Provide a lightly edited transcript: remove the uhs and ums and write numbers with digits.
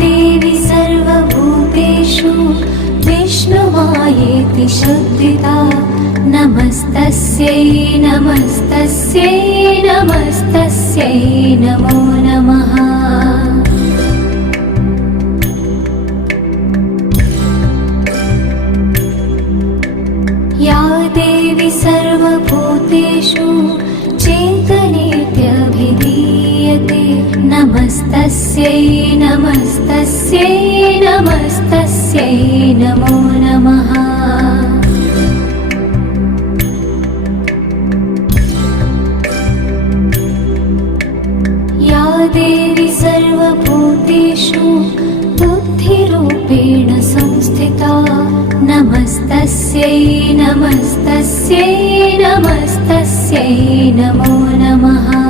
देवी सर्वभूतेषु विष्णुमायेति शुद्धिता नमस्तस्यै नमस्तस्यै नमस्तस्यै नमो नमः। या देवी सर्वभूतेषु चेतनेत्यभिधीयते नमस्तस्यै नमस्तस्यै नमस्तस्यै नमो नमः। या देवी सर्वभूतेषु बुद्धिरूपेण संस्थिता नमस्तस्यै नमस्तस्यै नमस्तस्यै नमो नमः।